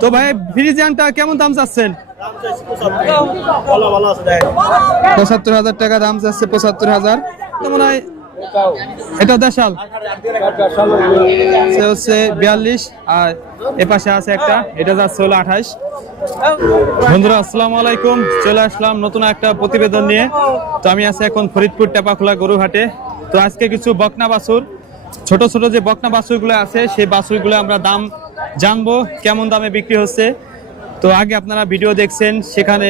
তো ভাই, ফ্রিজিয়ানটা কেমন দাম চাচ্ছেন? পঁচাত্তর হাজার টাকা দাম চাচ্ছে, পঁচাত্তর হাজার। মনে হয়, এটা দেশাল। হচ্ছে বিয়াল্লিশ, আর এ পাশে আছে একটা, এটা যাচ্ছে হলো আঠাইশ বন্ধুরা, আসসালামু আলাইকুম। চলে আসলাম নতুন একটা প্রতিবেদন নিয়ে। তো আমি আছি এখন ফরিদপুর টেপাখোলা গরুহাটে তো আজকে কিছু বকনা বাছুর। ছোট ছোট যে বকনা বাছুরগুলো আছে, সেই বাছুরগুলো আমরা দাম জানব কেমন দামে বিক্রি হচ্ছে। তো আগে আপনারা ভিডিও দেখছেন, সেখানে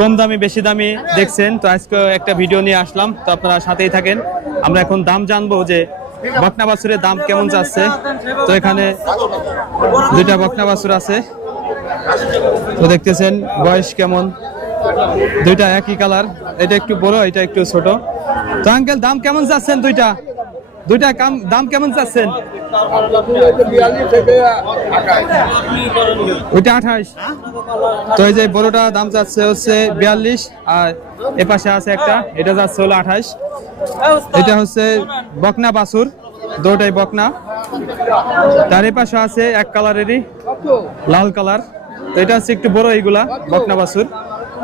কম দামি, বেশি দামি দেখছেন। তো আজকে একটা ভিডিও নিয়ে আসলাম, তো আপনারা সাথেই থাকেন। আমরা এখন দাম জানব যে বকনা বাছুরের দাম কেমন যাচ্ছে। তো এখানে দুইটা বকনা বাছুর আছে। তো দেখতেছেন, বয়স কেমন? দুইটা একই কালার। এটা একটু বড়, এটা একটু ছোট। তো আঙ্কেল, দাম কেমন যাচ্ছেন দুইটা? দুইটা কাম দাম কেমন চাচ্ছেন? ওইটা আঠাশ। তো এই যে বড়টা দাম চাচ্ছে হচ্ছে বিয়াল্লিশ আর এ পাশে আছে একটা এটা যাচ্ছে হলো আঠাশ। এটা হচ্ছে বকনা বাছুর দুটাই বকনা। তার এ পাশে আছে এক কালারেরই লাল কালার। তো এটা হচ্ছে একটু বড় এইগুলা বকনা বাছুর।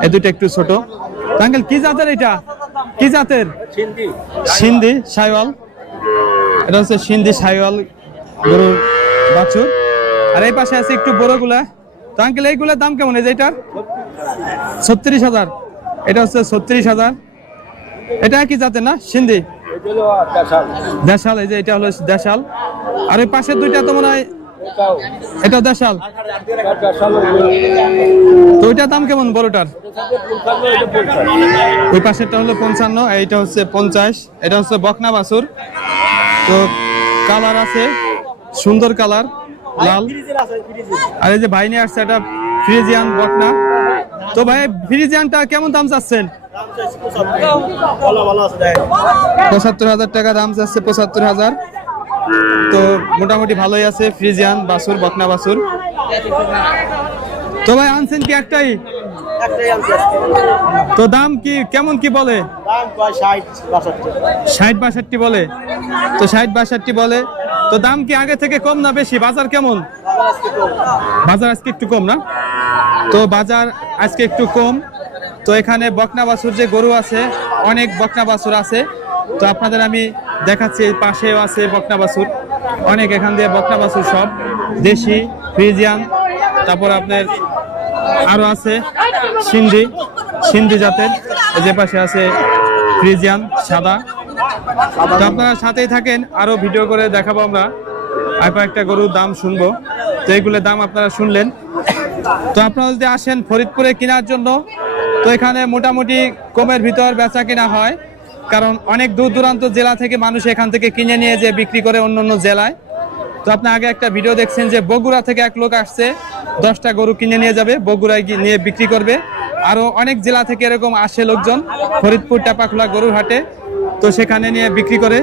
এই দুটো একটু ছোট। আঙ্কেল কি জাতের এটা? কি জাতের? সিন্ধি সাইওয়াল। এটা হচ্ছে সিন্ধি সাইওয়াল গরুর বাছুর। আর এই পাশে আছে একটু বড়গুলা। তো আঙ্কেল এইগুলার দাম কেমন? এই যে এটার? ছত্রিশ হাজার। এটা হচ্ছে ছত্রিশ হাজার। এটা কি জাতের না? সিন্ধি? দেশাল, এই যে এটা হলো দেশাল। আর এই পাশের দুইটা তো মনে হয় এটা দেশাল। তো ওইটার দাম কেমন বড়টার? ওই পাশেরটা হলো পঞ্চান্ন, এইটা হচ্ছে পঞ্চাশ, এটা হচ্ছে বকনা বাছুর। তো কালার আছে, সুন্দর কালার, লাল। আর এই যে ভাই নিয়ে আসছে এটা ফ্রিজিয়ান বকনা। তো ভাই, ফ্রিজিয়ানটা কেমন দাম চাচ্ছেন? পঁচাত্তর হাজার টাকা দাম যাচ্ছে পঁচাত্তর হাজার। তো মোটামুটি ভালোই আছে, ফ্রিজিয়ান, বাসুর, বকনা বাছুর তো ভাই, আনছেন কি একটাই। তো দাম কি কেমন কি বলে? ষাট বাষট্টি বলে। তো ষাট বাষট্টি বলে। তো দাম কি আগে থেকে কম না বেশি? বাজার কেমন? বাজার আজকে একটু কম না? তো বাজার আজকে একটু কম। তো এখানে বকনা বাছুর যে গরু আছে অনেক বকনা বাছুর আছে। তো আপনাদের আমি দেখাচ্ছি এই পাশেও আছে বকনা বাছুর। অনেক এখান দিয়ে বকনা বাছুর সব। দেশি ফ্রিজিয়ান তারপর আপনার আরও আছে। সিন্ধি সিন্ধি জাতের যে পাশে আছে ফ্রিজিয়ান, সাদা। আপনারা সাথেই থাকেন, আরও ভিডিও করে দেখাবো আমরা। আর কয়েকটা গরুর দাম শুনব। তো এগুলোর দাম আপনারা শুনলেন। তো আপনারা যদি আসেন ফরিদপুরে কেনার জন্য, তো এখানে মোটামুটি কমের ভিতর বেচা কেনা হয়। কারণ অনেক দূর দূরান্ত জেলা থেকে মানুষ এখান থেকে কিনে নিয়ে যে বিক্রি করে অন্য অন্য জেলায়। তো আপনি আগে একটা ভিডিও দেখছেন যে বগুড়া থেকে এক লোক আসছে দশটা গরু কিনে নিয়ে যাবে বগুড়ায় গিয়ে নিয়ে বিক্রি করবে। আরও অনেক জেলা থেকে এরকম আসে লোকজন ফরিদপুর টাপাখোলা গরুর হাটে তো সেখানে নিয়ে বিক্রি করে।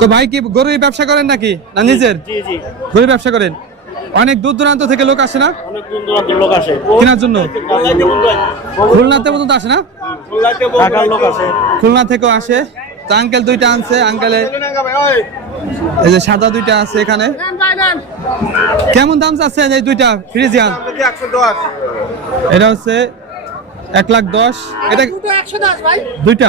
তো ভাই কি গরুর ব্যবসা করেন নাকি? না নিজের? জি জি। গরুর ব্যবসা করেন? অনেক দূর দূরান্ত থেকে লোক আসে না? অনেক দূর দূরান্তের লোক আসে। কেনার জন্য? খুলনাতে পর্যন্ত আসে না? খুলনা থেকেও আসে। তো আঙ্কেল দুইটা আনছে আঙ্কেলে এই যে সাদা দুইটা আছে এখানে। কেমন দাম চাচ্ছে এই দুইটা ফ্রিজিয়ান? এটা হচ্ছে এক লাখ দশ। এটা দুইটা?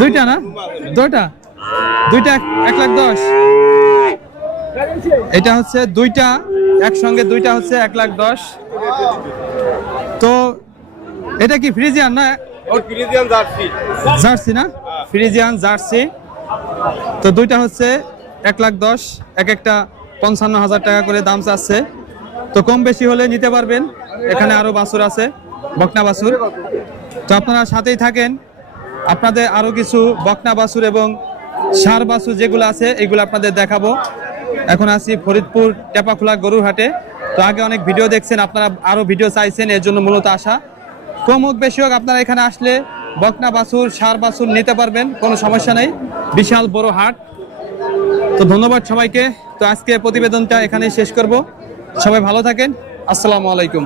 দুইটা না? দুইটা? দুইটা এক- লাখ দশ। এটা হচ্ছে দুইটা, একসঙ্গে দুইটা হচ্ছে এক লাখ দশ। তো এটা কি ফ্রিজিয়ান না জার্সি। না? Friesian Jersey. তো দুইটা হচ্ছে এক লাখ দশ এক একটা পঞ্চান্ন হাজার টাকা করে দাম চাচ্ছে। তো কম বেশি হলে নিতে পারবেন। এখানে আরও বাছুর আছে বকনা বাছুর। তো আপনারা সাথেই থাকেন। আপনাদের আরও কিছু বকনা বাছুর এবং সার বাছুর যেগুলো আছে এগুলো আপনাদের দেখাবো। এখন আছি ফরিদপুর টেপাখোলা গরুর হাটে তো আগে অনেক ভিডিও দেখছেন আপনারা আরও ভিডিও চাইছেন এর জন্য মূলত আসা কম বেশি হোক আপনারা এখানে আসলে বকনা বাছুর, সার বাছুর নিতে পারবেন, কোনো সমস্যা নেই। বিশাল বড় হাট। তো ধন্যবাদ সবাইকে। তো আজকে প্রতিবেদনটা এখানে শেষ করব। সবাই ভালো থাকেন। আসসালামু আলাইকুম।